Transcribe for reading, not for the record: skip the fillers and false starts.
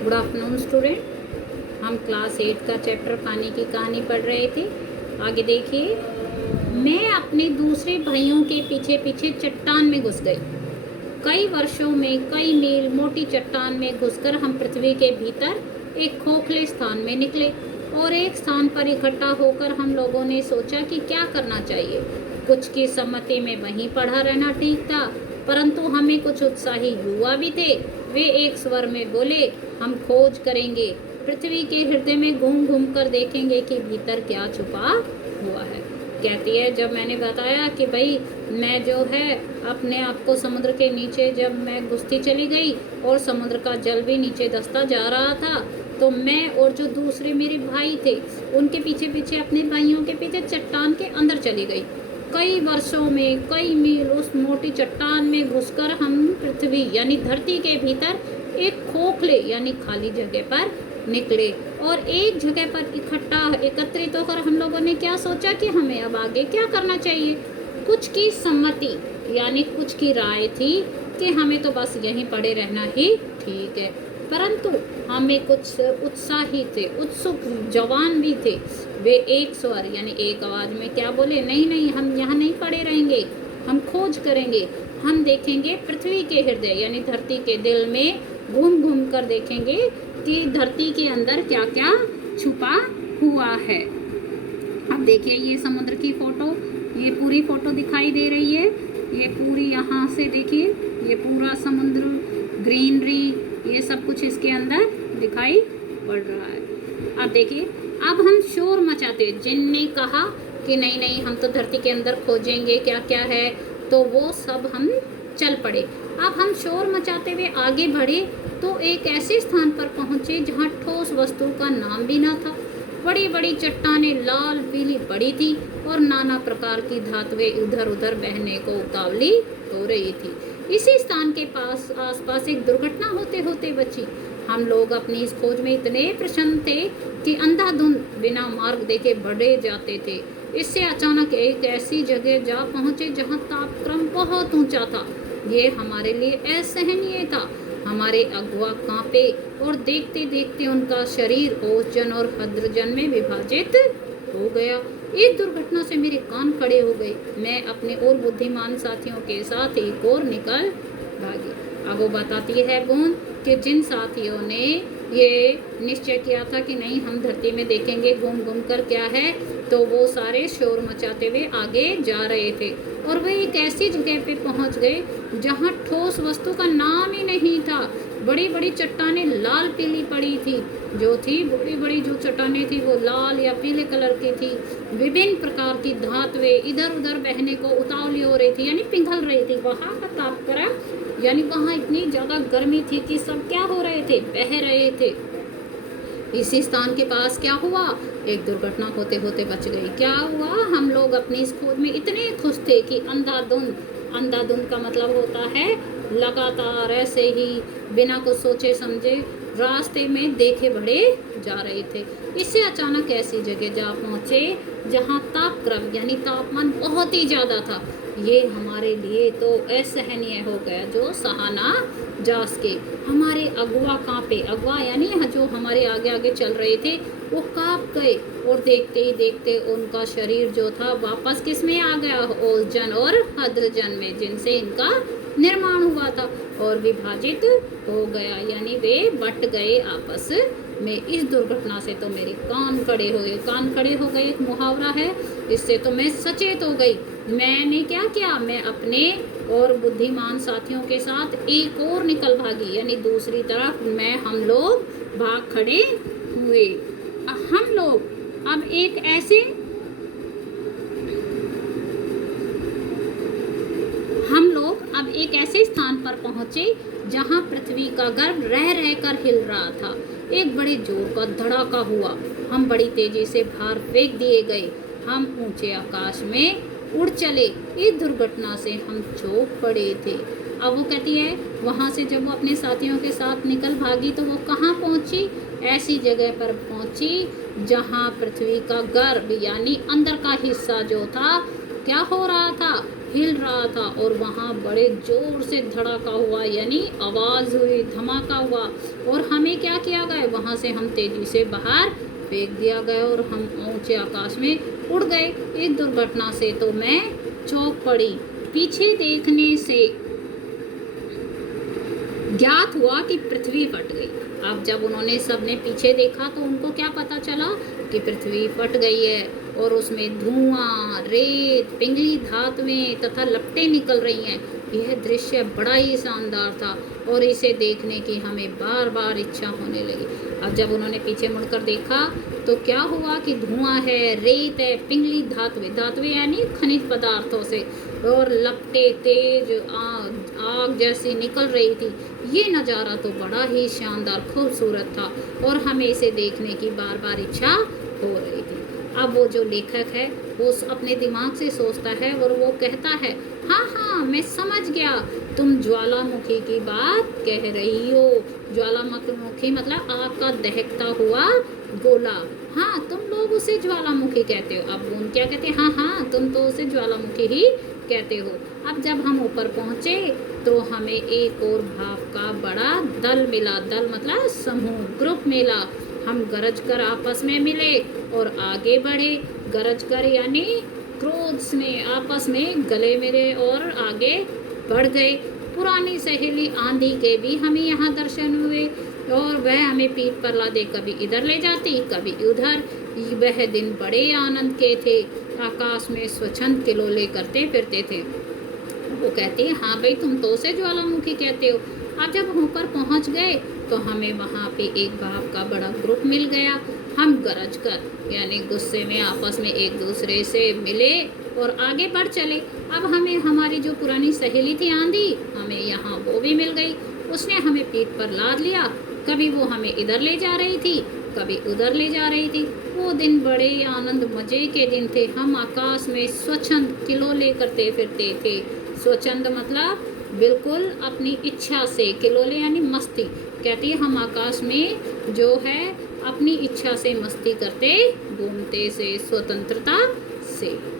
Good afternoon student. हम class 8 का chapter पानी की कहानी पढ़ रहे थे। आगे देखिए। मैं अपने दूसरे भाइयों के पीछे पीछे चट्टान में घुस गई। कई वर्षों में कई मील मोटी चट्टान में घुसकर हम पृथ्वी के भीतर एक खोखले स्थान में निकले और एक स्थान पर इकट्ठा होकर हम लोगों ने सोचा कि क्या करना चाहिए। कुछ की सम्मति में वहीं पढ़ा रहना ठीक था, परंतु हमें कुछ उत्साही युवा भी थे। वे एक स्वर में बोले, हम खोज करेंगे, पृथ्वी के हृदय में घूम घूम कर देखेंगे कि भीतर क्या छुपा हुआ है। कहती है, जब मैंने बताया कि भाई मैं जो है अपने आप को समुद्र के नीचे जब मैं घुसती चली गई और समुद्र का जल भी नीचे धंसता जा रहा था, तो मैं और जो दूसरे मेरे भाई थे उनके पीछे पीछे अपने भाइयों के पीछे चट्टान के अंदर चली गई। कई वर्षों में कई मील उस मोटी चट्टान में घुसकर हम पृथ्वी यानी धरती के भीतर एक खोखले यानी खाली जगह पर निकले और एक जगह पर इकट्ठा एकत्रित होकर हम लोगों ने क्या सोचा कि हमें अब आगे क्या करना चाहिए। कुछ की सम्मति यानी कुछ की राय थी कि हमें तो बस यहीं पड़े रहना ही ठीक है, परंतु हमें कुछ उत्साही थे, उत्सुक जवान भी थे। वे एक स्वर यानी एक आवाज़ में क्या बोले, नहीं नहीं, हम यहाँ नहीं पड़े रहेंगे, हम खोज करेंगे, हम देखेंगे पृथ्वी के हृदय यानी धरती के दिल में घूम घूम कर देखेंगे कि धरती के अंदर क्या क्या छुपा हुआ है। अब देखिए ये समुद्र की फ़ोटो, ये पूरी फ़ोटो दिखाई दे रही है। ये पूरी यहाँ से देखिए, ये पूरा समुद्र, ग्रीनरी, ये सब कुछ इसके अंदर दिखाई पड़ रहा है। अब देखिए, अब हम शोर मचाते, जिनने कहा कि नहीं नहीं हम तो धरती के अंदर खोजेंगे क्या क्या है, तो वो सब हम चल पड़े। अब हम शोर मचाते हुए आगे बढ़े तो एक ऐसे स्थान पर पहुँचे जहाँ ठोस वस्तु का नाम भी ना था। बड़ी बड़ी चट्टानें लाल पीली पड़ी थी और नाना प्रकार की धातुएं इधर उधर बहने को उतावली हो रही थी। इसी स्थान के पास आसपास एक दुर्घटना होते होते बची। हम लोग अपनी इस खोज में इतने प्रसन्न थे कि अंधाधुंध बिना मार्ग देखे बढ़े जाते थे। इससे अचानक एक ऐसी जगह जा पहुँचे जहाँ तापक्रम बहुत ऊंचा था। ये हमारे लिए असहनीय था। हमारे अगुआ कांपे और देखते देखते उनका शरीर ओजन और हद्रजन में विभाजित हो गया। इस दुर्घटना से मेरे कान खड़े हो गए। मैं अपने और बुद्धिमान साथियों के साथ एक और निकल भागी। अब वो बताती है बूंद कि जिन साथियों ने ये निश्चय किया था कि नहीं हम धरती में देखेंगे घूम घूम कर क्या है, तो वो सारे शोर मचाते हुए आगे जा रहे थे और वे एक ऐसी जगह पे पहुंच गए जहां ठोस वस्तु का नाम ही नहीं था। बड़ी बड़ी चट्टानें लाल पीली पड़ी थी, जो थी बड़ी बड़ी जो चट्टानें थी वो लाल या पीले कलर की थी। विभिन्न प्रकार की धातुएं इधर उधर बहने को उतावली हो रही थी यानी पिघल रही थी। वहाँ का तापक्रम यानी वहाँ इतनी ज़्यादा गर्मी थी कि सब क्या हो रहे थे, बह रहे थे। इसी स्थान के पास क्या हुआ, एक दुर्घटना होते होते बच गई। क्या हुआ, हम लोग अपनी इस खोज में इतने खुश थे कि अंधाधुंध, अंधाधुंध का मतलब होता है लगातार ऐसे ही बिना कुछ सोचे समझे रास्ते में देखे बढ़े जा रहे थे। इससे अचानक ऐसी जगह जा पहुँचे जहाँ तापक्रम यानी तापमान बहुत ही ज़्यादा था। ये हमारे लिए तो असहनीय हो गया, जो सहाना जा सके। हमारे अगुआ कांपे, अगुआ यानी जो हमारे आगे आगे चल रहे थे वो कांप गए और देखते ही देखते उनका शरीर जो था वापस किस में आ गया, ओजन और हाइड्रोजन में, जिनसे इनका निर्माण हुआ था और विभाजित हो गया यानी वे बट गए आपस में। इस दुर्घटना से तो मेरे कान खड़े हो गए, कान खड़े हो गए एक मुहावरा है, इससे तो मैं सचेत हो गई। मैंने क्या किया, मैं अपने और बुद्धिमान साथियों के साथ एक और निकल भागी यानी दूसरी तरफ हम लोग भाग खड़े हुए। हम लोग अब एक ऐसे स्थान पर पहुंचे जहां पृथ्वी का गर्भ रह रहकर हिल रहा था। एक बड़े जोर का धड़ाका हुआ, हम बड़ी तेजी से बाहर फेंक दिए गए। हम ऊंचे आकाश में उड़ चले। इस दुर्घटना से हम चौंक पड़े थे। अब वो कहती है वहाँ से जब वो अपने साथियों के साथ निकल भागी तो वो कहाँ पहुँची, ऐसी जगह पर पहुँची जहाँ पृथ्वी का गर्भ यानी अंदर का हिस्सा जो था क्या हो रहा था, हिल रहा था और वहाँ बड़े ज़ोर से धड़ाका हुआ, यानी आवाज़ हुई, धमाका हुआ और हमें क्या किया गया, वहाँ से हम तेज़ी से बाहर फेंक दिया गया और हम ऊंचे आकाश में उड़ गए। इस दुर्घटना से तो मैं चौंक पड़ी। पीछे देखने से ज्ञात हुआ कि पृथ्वी फट गई। अब जब उन्होंने सबने पीछे देखा तो उनको क्या पता चला कि पृथ्वी फट गई है और उसमें धुआं, रेत, पिंगली धातुएं तथा लपटें निकल रही हैं। यह दृश्य बड़ा ही शानदार था और इसे देखने की हमें बार बार इच्छा होने लगी। अब जब उन्होंने पीछे मुड़कर देखा तो क्या हुआ कि धुआं है, रेत है, पिंगली धातुएं यानी खनिज पदार्थों से, और लपटें तेज आग जैसी निकल रही थी। ये नज़ारा तो बड़ा ही शानदार खूबसूरत था और हमें इसे देखने की बार बार इच्छा हो रही थी। अब वो जो लेखक है वो अपने दिमाग से सोचता है और वो कहता है, हाँ हाँ मैं समझ गया, तुम ज्वालामुखी की बात कह रही हो। ज्वालामुखी मतलब आग का दहकता हुआ गोला। हाँ, तुम लोग उसे ज्वालामुखी कहते हो। अब वो क्या कहते हैं, हाँ हाँ तुम तो उसे ज्वालामुखी ही कहते हो। अब जब हम ऊपर पहुँचे तो हमें एक और भाप का बड़ा दल मिला। दल मतलब समूह, ग्रुप मिला। हम गरज कर आपस में मिले और आगे बढ़े। गरज कर यानी क्रोध में आपस में गले मिले और आगे बढ़ गए। पुरानी सहेली आंधी के भी हमें यहाँ दर्शन हुए और वह हमें पीठ पर लादे कभी इधर ले जाती कभी उधर। वह दिन बड़े आनंद के थे। आकाश में स्वच्छंद किलोले करते फिरते थे। वो कहती है, हाँ भाई तुम तो उसे ज्वालामुखी कहते हो। अब जब हम ऊपर पहुँच गए तो हमें वहाँ पे एक भाप का बड़ा ग्रुप मिल गया। हम गरज कर यानी गुस्से में आपस में एक दूसरे से मिले और आगे बढ़ चले। अब हमें हमारी जो पुरानी सहेली थी आंधी, हमें यहाँ वो भी मिल गई। उसने हमें पीठ पर लाद लिया। कभी वो हमें इधर ले जा रही थी कभी उधर ले जा रही थी। वो दिन बड़े आनंद मजे के दिन थे। हम आकाश में स्वच्छंद किलोले करते फिरते थे। स्वच्छंद मतलब बिल्कुल अपनी इच्छा से, किलोले यानी मस्ती। कहती है हम आकाश में जो है अपनी इच्छा से मस्ती करते घूमते से, स्वतंत्रता से।